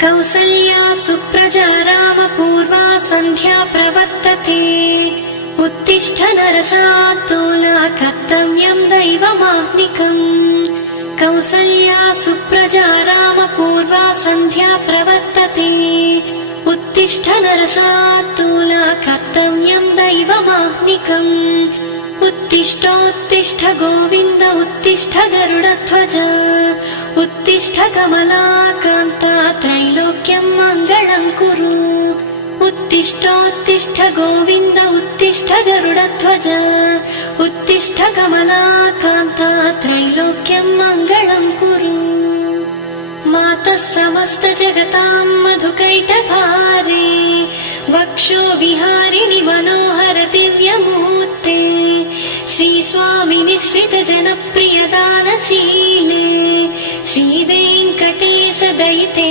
कौसल्या सुप्रजा रामपूर्वा सन्ध्या प्रवर्तते उत्तिष्ठ नरशार्दूल कर्तव्यं दैवमाह्निकम् कौसल्या सुप्रजा रामपूर्वा सन्ध्या प्रवर्तते उत्तिष्ठ नरशार्दूल कर्तव्यं दैवमाह्निकम् उत्तिष्ठोत्तिष्ठ गोविन्द उत्तिष्ठ गरुडध्वज उत्तिष्ठ कमलाकान्ता त्रैलोक्यं मङ्गलं कुरु उत्तिष्ठोत्तिष्ठ गोविन्द उत्तिष्ठ गरुडध्वज उत्तिष्ठ कमलाकान्ता त्रैलोक्यं मङ्गलं कुरु मातः समस्त जगतां मधुकैटभारे वक्षो विहारिणि मनोहर दिव्यमूर्ते श्रीस्वामिनि श्रित जनप्रिय दानशीले श्रीवेङ्कटेश दयिते